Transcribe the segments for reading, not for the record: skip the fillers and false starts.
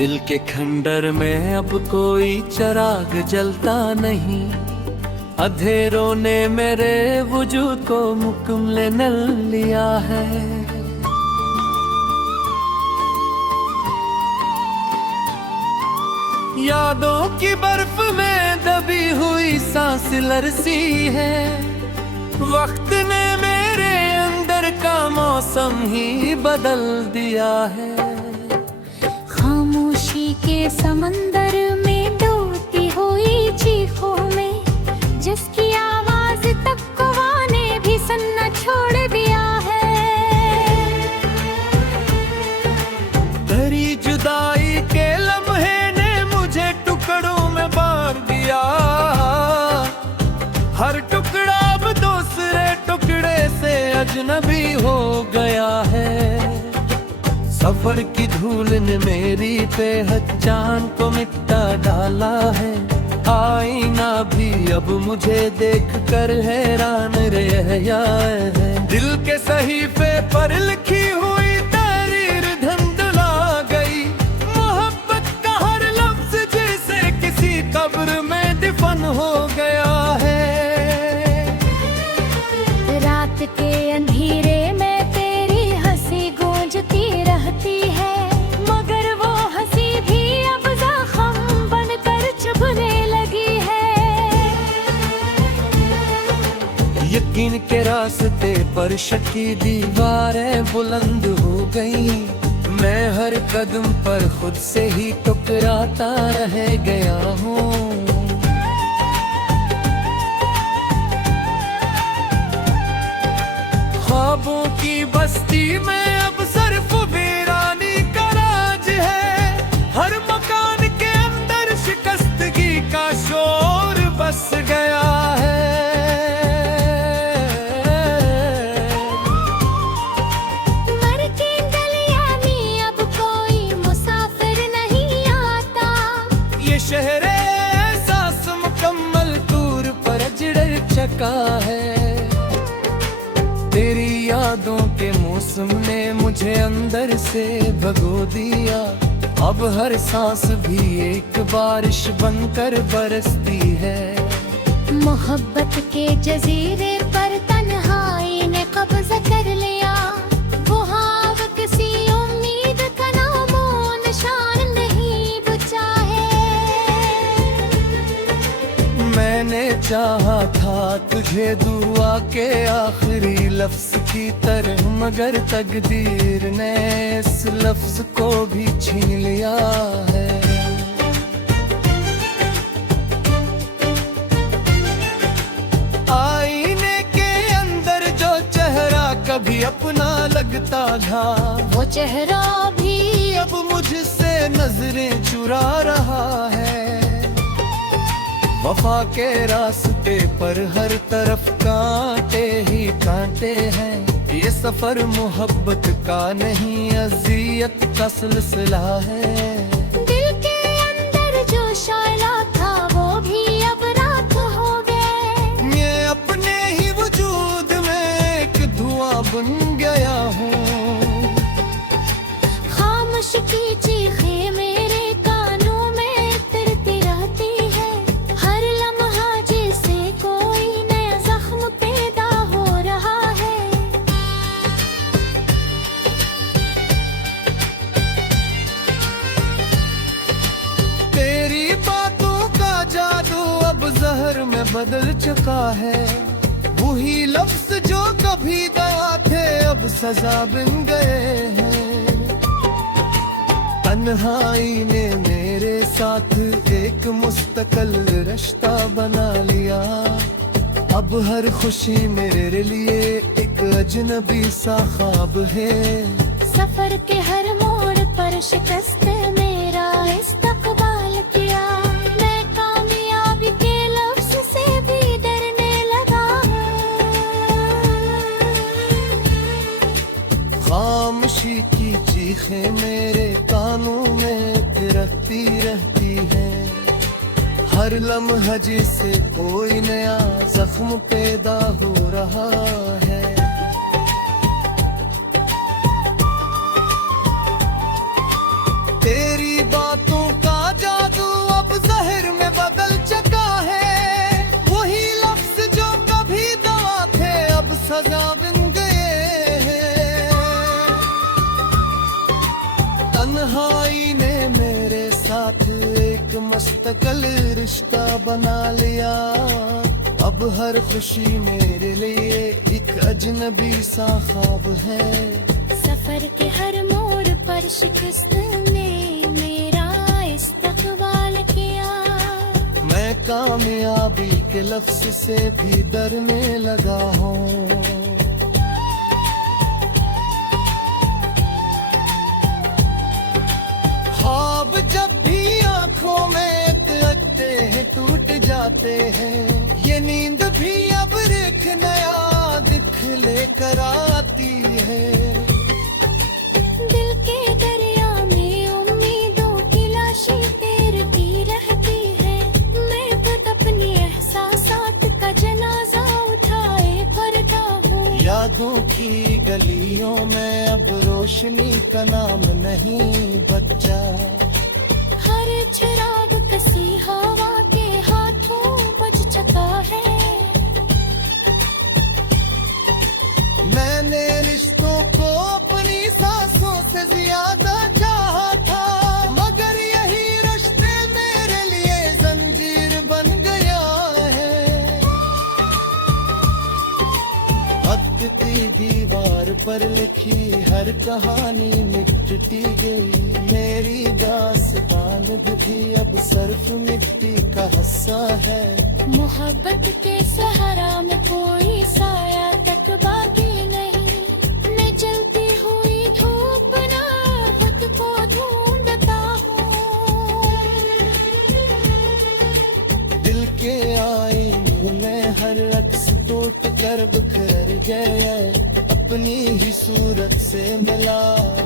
दिल के खंडर में अब कोई चिराग जलता नहीं, अंधेरों ने मेरे वजूद को मुकम्मल न लिया है। यादों की बर्फ में दबी हुई सांस लरसी है, वक्त ने मेरे अंदर का मौसम ही बदल दिया है। खामोशी के समंदर में डूबती हुई चीखों में, जिसकी आवाज तक कौवा ने भी सुनना छोड़ दिया है। तेरी जुदाई के लम्हे ने मुझे टुकड़ों में बांट दिया, हर टुकड़ा अब दूसरे टुकड़े से अजनबी हो गया है। सफर की धूल ने मेरी पहचान को मिटा डाला है, आईना भी अब मुझे देख कर हैरान रह गया है। दिल के सहीफे पर लिखी हुई तहरीर धुंधला गई, मोहब्बत का हर लफ्ज जैसे किसी कब्र में दफन हो गया है। रात के अंधेरे में तेरी हंसी गूंजती रहती है, मगर वो हंसी भी अब जख्म बनकर चुभने लगी है। यकीन के रास्ते पर शकी दीवारें बुलंद हो गई, मैं हर कदम पर खुद से ही टकराता रह गया हूँ। ख्वाबों की बस्ती में अब सिर्फ वीरानी का राज है, हर मकान के अंदर शिकस्तगी का शोर बस गया है। मर के गलियां में अब कोई मुसाफिर नहीं आता, ये शहर एहसास मुकम्मल तूर पर जड़ चका है। तेरी यादों के मौसम ने मुझे अंदर से भगो दिया, अब हर सांस भी एक बारिश बनकर बरसती है। मोहब्बत के जजीरे पर तन्हाई ने कब्जा कर लिया, वहाँ अब किसी उम्मीद का नामो निशान नहीं बचा है। मैंने चाहा था तुझे दुआ के आखिरी लफ्ज की तरह, मगर तकदीर ने इस लफ्ज को भी छीन लिया है। आईने के अंदर जो चेहरा कभी अपना लगता था, वो चेहरा भी अब मुझसे नजरें चुरा रहा है। वफा के रास्ते पर हर तरफ कांटे ही कांटे हैं, ये सफर मोहब्बत का नहीं अज़ियत का सिलसिला है। दिल के अंदर जो शायला था वो भी अब राख हो गए, ये अपने ही वजूद में एक धुआं बन गया हूँ। खामोश की चीखें मेरे कानों में तिरती रहती है, हर लम्हा जैसे कोई नया जख्म पैदा हो रहा है। तेरी बातों का जादू अब जहर में बदल चुका है, वही लफ्ज जो कभी दया थे अब सजा बन गए हैं। तन्हाई ने मेरे साथ एक मुस्तकिल रिश्ता बना लिया, अब हर खुशी मेरे लिए एक अजनबी सा ख्वाब है। सफर के हर मोड़ पर शिकस्त मेरा इस्तकबाल किया, मैं कामयाबी के लफ्ज से भी डरने लगा। खामोशी की चीखें मेरे कानों में थिरकती रहती है, हर लम्हा जिसे कोई नया जख्म पैदा हो रहा है। तेरी बात तन्हाई ने मेरे साथ एक मुस्तकिल रिश्ता बना लिया। अब हर खुशी मेरे लिए एक अजनबी सा ख्वाब है। सफर के हर मोड़ पर शिकस्त ने मेरा इस्तकबाल किया। मैं कामयाबी के लफ्ज से भी डरने लगा हूँ। ख्वाब जब भी आंखों में तकते हैं टूट जाते हैं। ये नींद भी अब एक नया दिख लेकर आती है। दिल के दरिया में उम्मीदों की लाशें तैरती रहती है। मैं खुद अपने एहसासात का जनाजा उठाए फिरता हूँ। यादों की गलियों में अब रोशनी का नाम नहीं बचा। हर चिराग कसी हवा के हाथों बज चुका है। मैंने रिश्तों को अपनी सांसों से ज्यादा चाहा था, मगर यही रिश्ते मेरे लिए जंजीर बन गया है। वक्त की दीवार पर लिखी हर कहानी मिटती गई। मेरी दास्तान भी अब सिर्फ मिट्टी का हिस्सा है। मोहब्बत के सहारा में कोई साया तक बाकी नहीं। मैं जलती हुई धूप ना खुद को ढूंढता हूँ। दिल के आईने में हर अक्स टूट कर बिखर गया। अपनी ही सूरत से मिला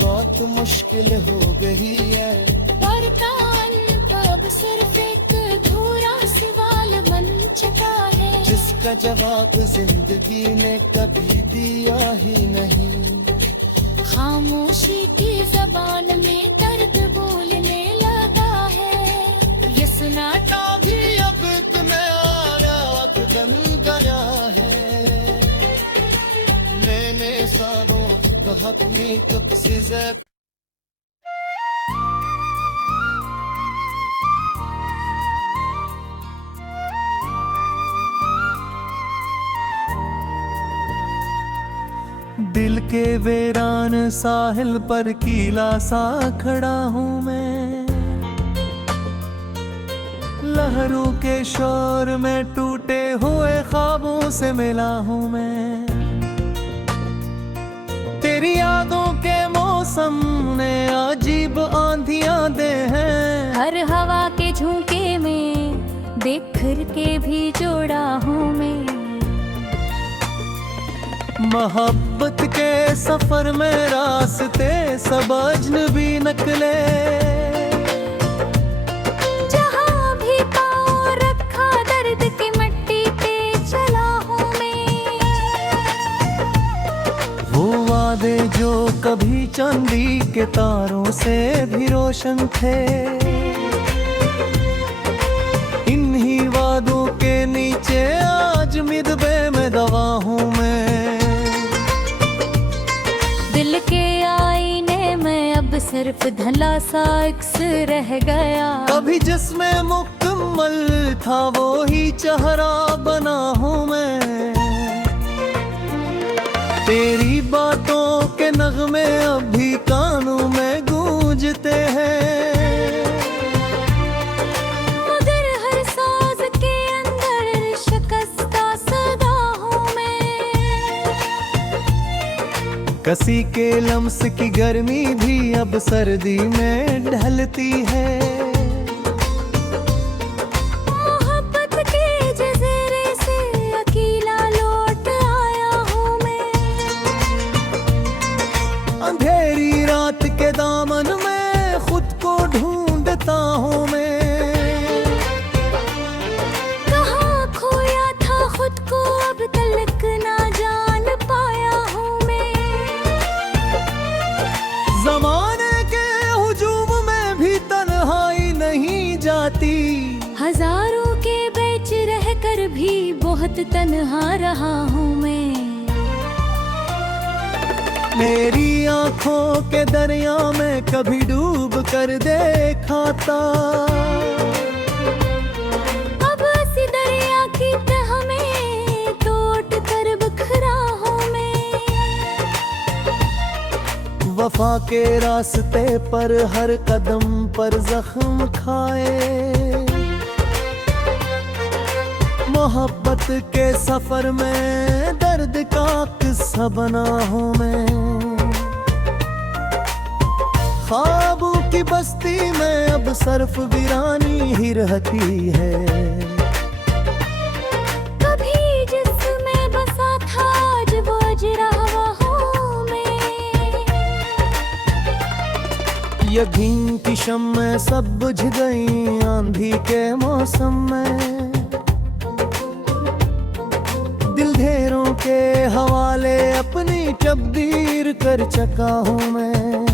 बहुत मुश्किल हो गई है। वरता अब सिर्फ एक अधूरा सवाल बन चुका है, जिसका जवाब जिंदगी ने कभी दिया ही नहीं। खामोशी की जबान में दर्द बोलने लगा है। ये सन्नाटा भी अब तुम्हें आयात बन गया है। मैंने सालों को अपनी कब से ज़्यादा दिल के वीरान साहिल पर कीला सा खड़ा हूँ मैं। लहरों के शोर में टूटे हुए ख्वाबों से मिला हूँ मैं। तेरी यादों के मौसम ने अजीब आंधियां दे हैं। हर हवा के झोंके में बिखर के भी जोड़ा हूँ मैं। मोहब्बत के सफर में रास्ते सब अजनबी निकले। जहाँ भी पाँव रखा दर्द की मिट्टी पे चला हूँ मैं। वो वादे जो कभी चांदी के तारों से भी रोशन थे, इन्हीं वादों के नीचे आज मिदबे में दवा हूँ मैं। दिल के आईने में अब सिर्फ धला सा अक्स रह गया। कभी जिसमें मुकम्मल था वो ही चेहरा बना हूँ मैं। तेरी बातों के नगमे अभी कानों में गूंजते हैं। मगर हर साज के अंदर शिकस्ता सदा हूँ मैं। कसी के लम्स की गर्मी भी अब सर्दी में ढलती है। मोहब्बत के जज़ीरे से अकेला लौट आया हूँ मैं। अंधेरी रात के दामन में खुद को ढूंढता हूँ मैं। कहाँ खोया था खुद को अब तलक ना जान पाया हूँ मैं। जमाने के हुजूम में भी तन्हाई नहीं जाती। हजारों के बीच रहकर भी बहुत तन्हा रहा हूँ मैं। मेरी आंखों के दरिया में कभी डूब कर देखा था, अब इसी दरिया की तह में टूट कर बिखरा हूँ मैं। वफा के रास्ते पर हर कदम पर जख्म खाए, मोहब्बत के सफर में दर्द का किस्सा बना हूँ मैं। ख्वाबों की बस्ती में अब सिर्फ वीरानी ही रहती है, कभी जिसमें बसा था आज वो जिरावा हूँ मैं। यकीन की शम्में सब बुझ गई आंधी के मौसम में, दिल ढेरों के हवाले अपनी तकदीर कर चुका हूँ मैं।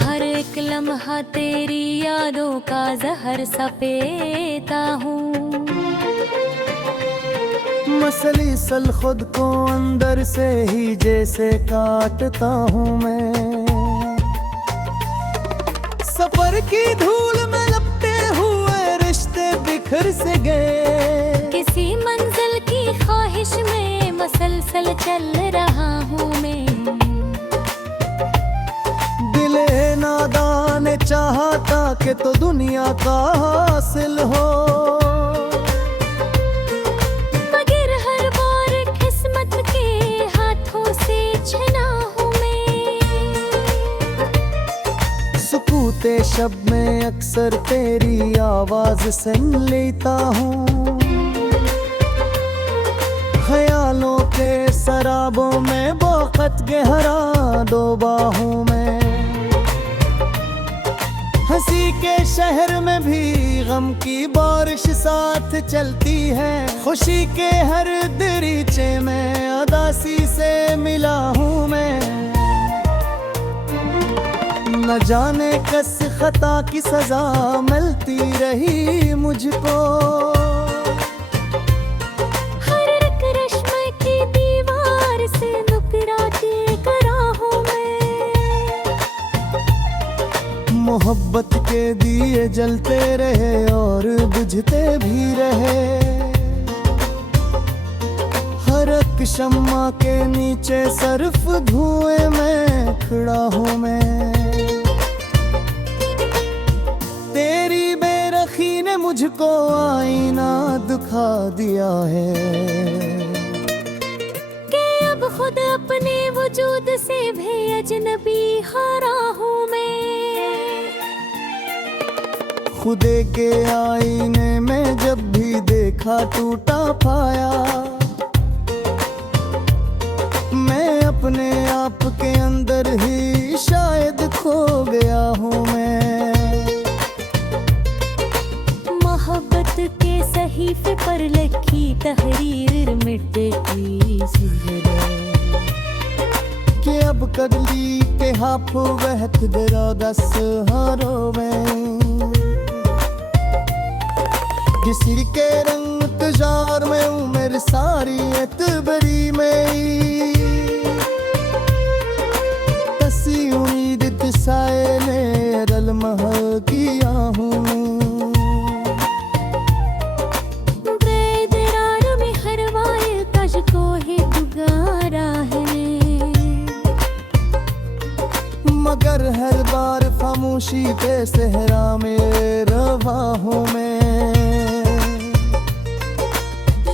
हर एक लम्हा तेरी यादों का जहर सपेता हूँ, मसलिसल खुद को अंदर से ही जैसे काटता हूँ मैं। सफर की धूल में लपटे हुए रिश्ते बिखर से गए, किसी मंजिल की ख्वाहिश में मसलसल चल रहा हूँ मैं। दिले नादान ने चाहा था कि तो दुनिया का हासिल हो, मगर हर बार किस्मत के हाथों से छिना हूँ मैं। सुकूते शब में अक्सर तेरी आवाज सुन लेता हूँ, ख्यालों के सराबों में बहुत गहरा डूबा हूँ मैं। हंसी के शहर में भी गम की बारिश साथ चलती है, खुशी के हर दरीचे में उदासी से मिला हूँ मैं। न जाने किस खता की सजा मिलती रही मुझको, हर एक रेशम की दीवार से नुकरा करा हूँ मैं। मोहब्बत के दिए जलते रहे और बुझते भी रहे, हर एक शम्मा के नीचे सिर्फ धुएं में खड़ा हूँ मैं। तेरी बेरखी ने मुझको आईना दिखा दिया है, कि अब खुद अपने वजूद से भी अजनबी हारा हूँ मैं। खुदे के आईने में जब भी देखा टूटा पाया, मैं अपने आप के अंदर ही शायद खो गया हूँ मैं। मोहब्बत के सहीफे पर लिखी तहरीर मिटती सी है, कि अब कदली के हाथों बहत दरा दस हारो में। किसी के रंग तुजार में उम्र सारी एतबरी में, तसी उम्मीद तिसाए ने रल मह किया हूँ। बेदरार में हर वार कश को ही दुगारा है, मगर हर बार खामोशी के सहरा में रवा हूँ मैं।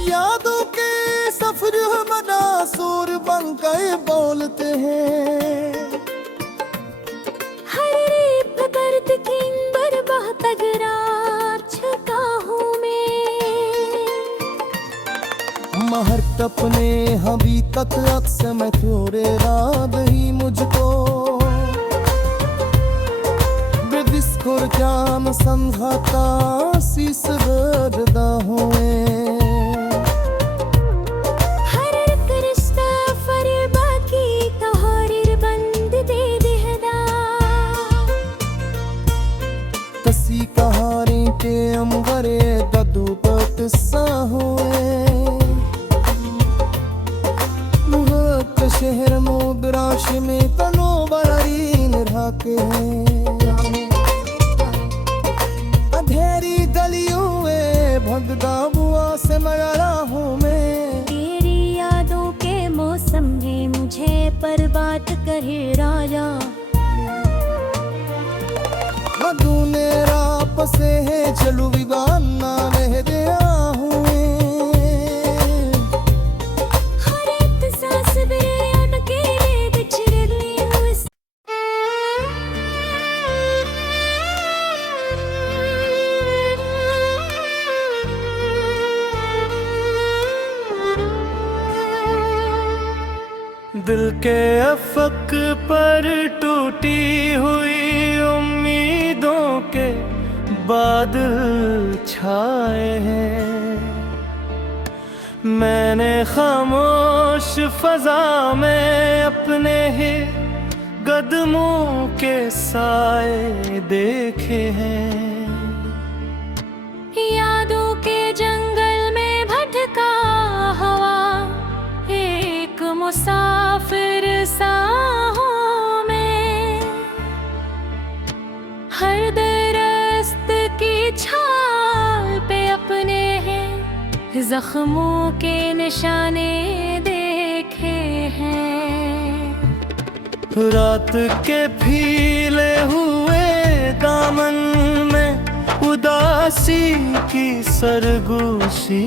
यादों के सफर मना सूर बन कर बोलते हैं, हर रेप दर्द की अंबर बहुत अगरा छका हूँ मैं। महर तपने अभी तक अक्सर मैं थोड़े रात ही मुझको, बेदिस्कुर जान संघाता शीस गर्दा हुए। हर एक रिश्ता फरेबा की तोहरीर बंद दे देहदा, तसी कहानी के अमगरे ददू पर किस्सा हुए। शहर के हैं। अंधेरी गलियों में भगदा बुआ से मरा राहों में, तेरी यादों के मौसम में मुझे पर बात करे राजा। मधुने रापसे है चलू विवाना रह गया हूँ। हर एक सांस में अनकेले बिछड़नी हूँ। दिल के अफक पर टूटी हुई उम्मीदों के बादल छाए हैं। मैंने खामोश फजा में अपने ही कदमों के साए देखे हैं। यादों के जंगल में भटका हवा एक मुसाफिर सा हूँ मैं। हर दरख्त की छाल पे अपने हैं जख्मों के निशाने देखे हैं। रात के फीले हुए दामन में उदासी की सरगोशी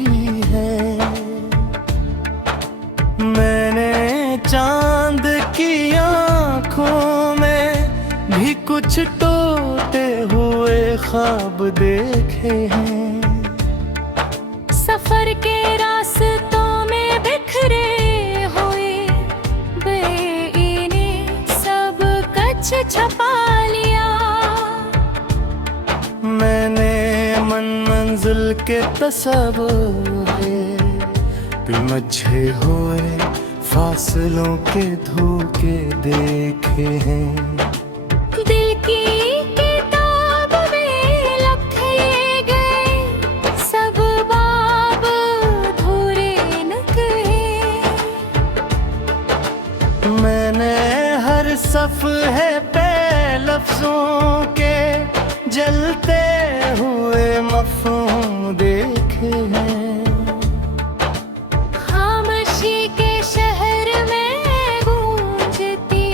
है। मैंने चांद की आंखों में भी कुछ टूटे हुए ख्वाब देखे हैं। सफर के रास्तों में बिखरे हुए बेईने सब कच्छ छपा लिया। मैंने मंजिल के तस्वीर पिलमझे हुए फासलों के धोखे देखे हैं। दिल की किताब में लिखे गए सब बाब धूरे निकले। मैंने हर सफ़हे पे लफ्जों के जलते हुए मफ़हूम देखे हैं। खामोशी के शहर में गूंजती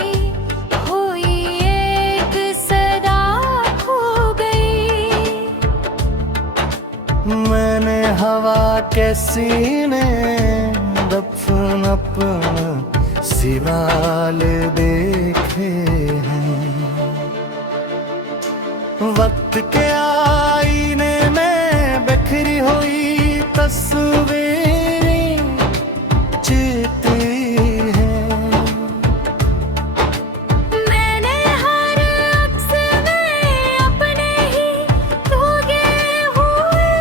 हुई एक सदा खो गई। मैंने हवा के सीने दफन अपना सिवाल देखे हैं। वक्त के आईने में बिखरी हुई तस्वीरें जीती हैं। मैंने हर अक्स में अपने ही धोखे हुए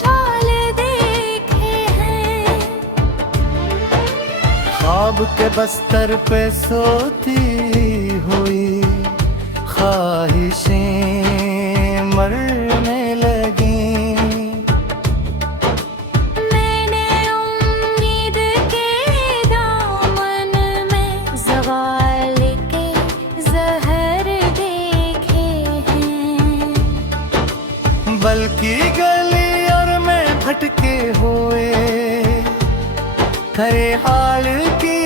शाल देखे हैं। ख्वाब के बस्तर पे सोती हुई ख्वाहिशें मरने लगी। मैंने उम्मीद के दामन में ज़वाल के ज़हर देखे हैं। बल्कि गलियों में भटके हुए खरे हाल की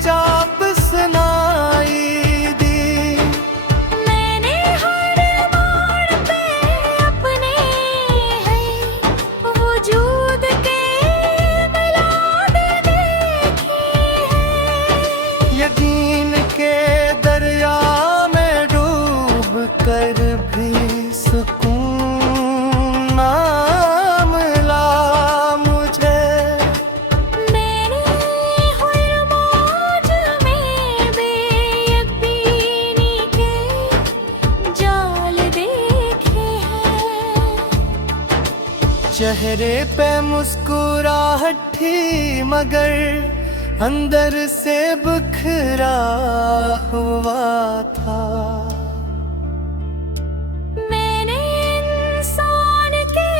चाप सुनाई दी। मैंने हर मोड़ पे अपने हैं वजूद के मिलाद देखे हैं। यकीन के दरिया में डूब कर भी सुकून ना मिला मुझे। मैंने हर मौज में बेयकीनी के जाल देखे हैं। चेहरे पे मुस्कुराहट थी मगर अंदर से बिखरा हुआ था। मैंने इंसान के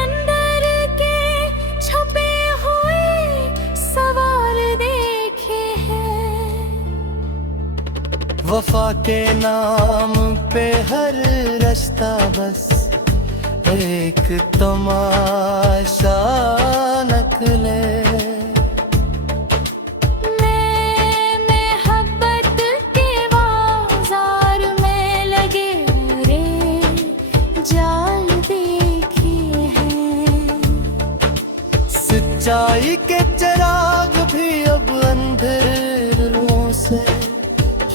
अंदर के छुपे हुए सवाल देखे हैं। वफा के नाम पे हर रास्ता बस एक तमाशा नकले। मैं मोहब्बत के बाजार में लगे रे जाल देखे हैं। सच्चाई के चिराग भी अब अंधेरों से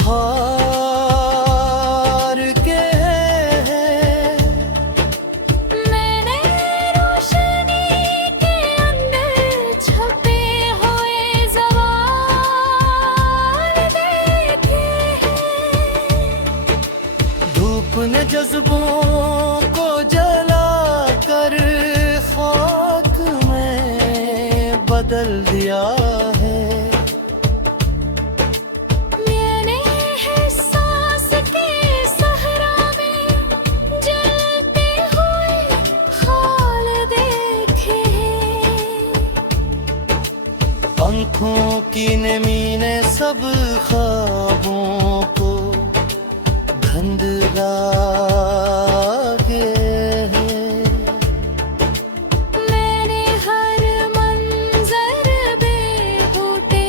हार के हैं। मैंने रोशनी के अंदर छपे हुए ज़वार देखे हैं। धूप ने जज्बों को जला कर खाक में बदल दिया है। मैंने एहसास के सहरा में जलते हुए खाल देखे हैं। पंखों की नमी ने सब ख्वाबों को धुंधला के हैं। मैंने हर मंजर बेबूटे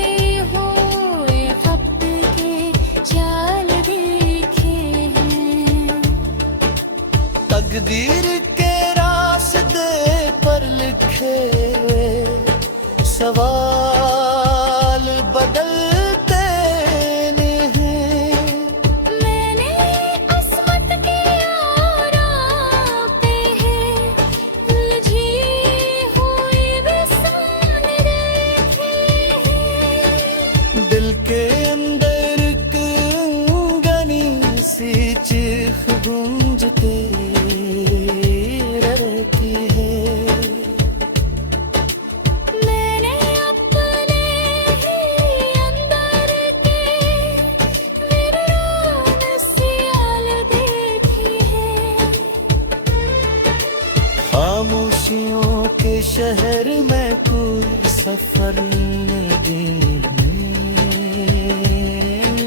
हुए खत के जाल देखे हैं। तकदीर के रास्ते पर लिखे हुए सवाल बदलते नहीं। मैंने अस्मत के आराम पे है उलझी हुई बिसान देखे हैं। दिल के अंदर गनी सी चीख गूंजती रहती है। मैंने अपने ही अंदर के वीरान सियाल देखे हैं। खामोशियों के शहर में कोई सफर नहीं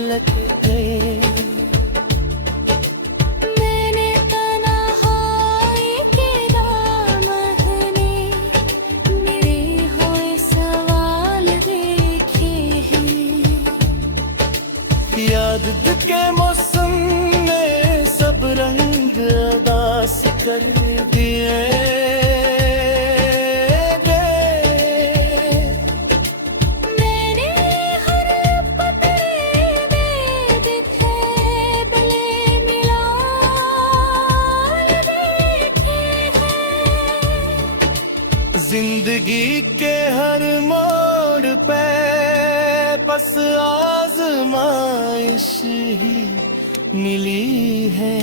लगते। मैंने तन्हाई के दामने मेरे हुए सवाल देखे हैं। याद के मौसम में सब रंग उदास कर दिए गए। मैंने हर पतरे में दिखे बले मिलाल देखे हैं। जिंदगी के हर मोड़ पे बस आजमाइश ही मिली है।